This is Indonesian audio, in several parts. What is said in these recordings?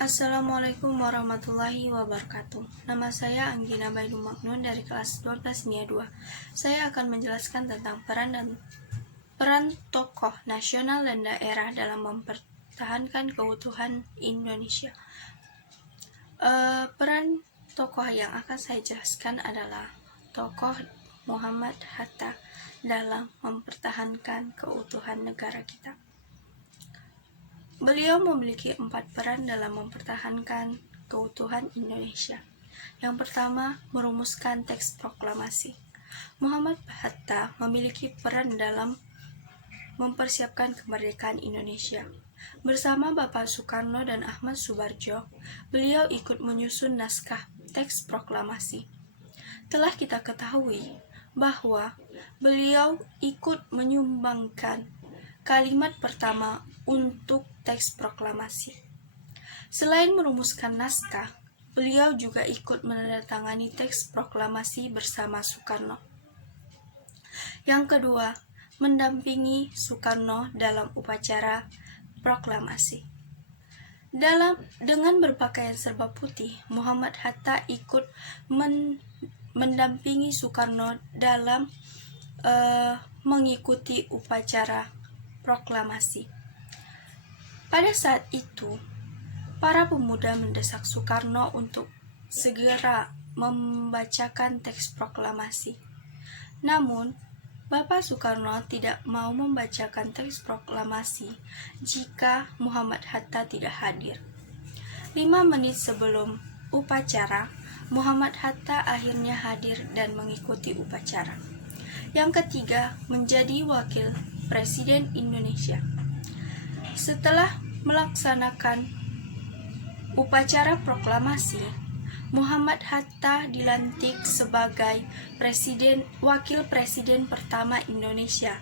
Assalamualaikum warahmatullahi wabarakatuh. Nama saya Anggina Baidul Maknun dari kelas 12 NIA 2. Saya akan menjelaskan tentang peran tokoh nasional dan daerah dalam mempertahankan keutuhan Indonesia. Peran tokoh yang akan saya jelaskan adalah tokoh Muhammad Hatta dalam mempertahankan keutuhan negara kita. Beliau memiliki 4 peran dalam mempertahankan keutuhan Indonesia. Yang pertama, merumuskan teks proklamasi. Muhammad Hatta memiliki peran dalam mempersiapkan kemerdekaan Indonesia. Bersama Bapak Soekarno dan Ahmad Subarjo, beliau ikut menyusun naskah teks proklamasi. Telah kita ketahui bahwa beliau ikut menyumbangkan kalimat pertama untuk teks proklamasi. Selain merumuskan naskah, beliau juga ikut menandatangani teks proklamasi bersama Soekarno. Yang kedua, mendampingi Soekarno dalam upacara proklamasi. Dengan berpakaian serba putih, Muhammad Hatta ikut mendampingi Soekarno dalam mengikuti upacara proklamasi. Pada saat itu, para pemuda mendesak Soekarno untuk segera membacakan teks proklamasi. Namun, Bapak Soekarno tidak mau membacakan teks proklamasi jika Muhammad Hatta tidak hadir. 5 menit sebelum upacara, Muhammad Hatta akhirnya hadir dan mengikuti upacara. Yang ketiga, menjadi wakil Presiden Indonesia. Setelah melaksanakan upacara proklamasi, Muhammad Hatta dilantik sebagai wakil presiden pertama Indonesia,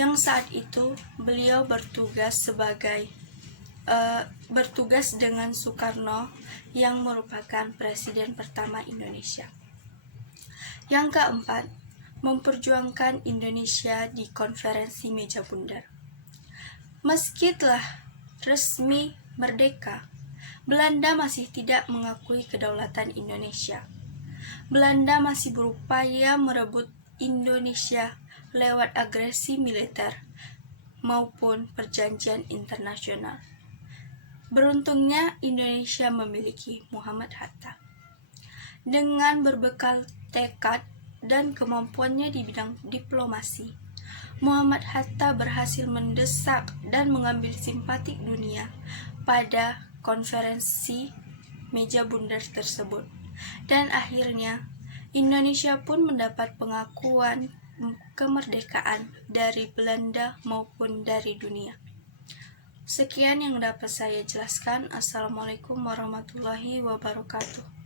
yang saat itu beliau bertugas dengan Soekarno yang merupakan presiden pertama Indonesia. Yang keempat, memperjuangkan Indonesia di konferensi meja bundar. Meski telah resmi merdeka, Belanda masih tidak mengakui kedaulatan Indonesia. Belanda masih berupaya merebut Indonesia lewat agresi militer maupun perjanjian internasional. Beruntungnya Indonesia memiliki Muhammad Hatta. Dengan berbekal tekad dan kemampuannya di bidang diplomasi, Muhammad Hatta berhasil mendesak dan mengambil simpati dunia pada konferensi meja bundar tersebut. Dan akhirnya Indonesia pun mendapat pengakuan kemerdekaan dari Belanda maupun dari dunia. Sekian yang dapat saya jelaskan. Assalamualaikum warahmatullahi wabarakatuh.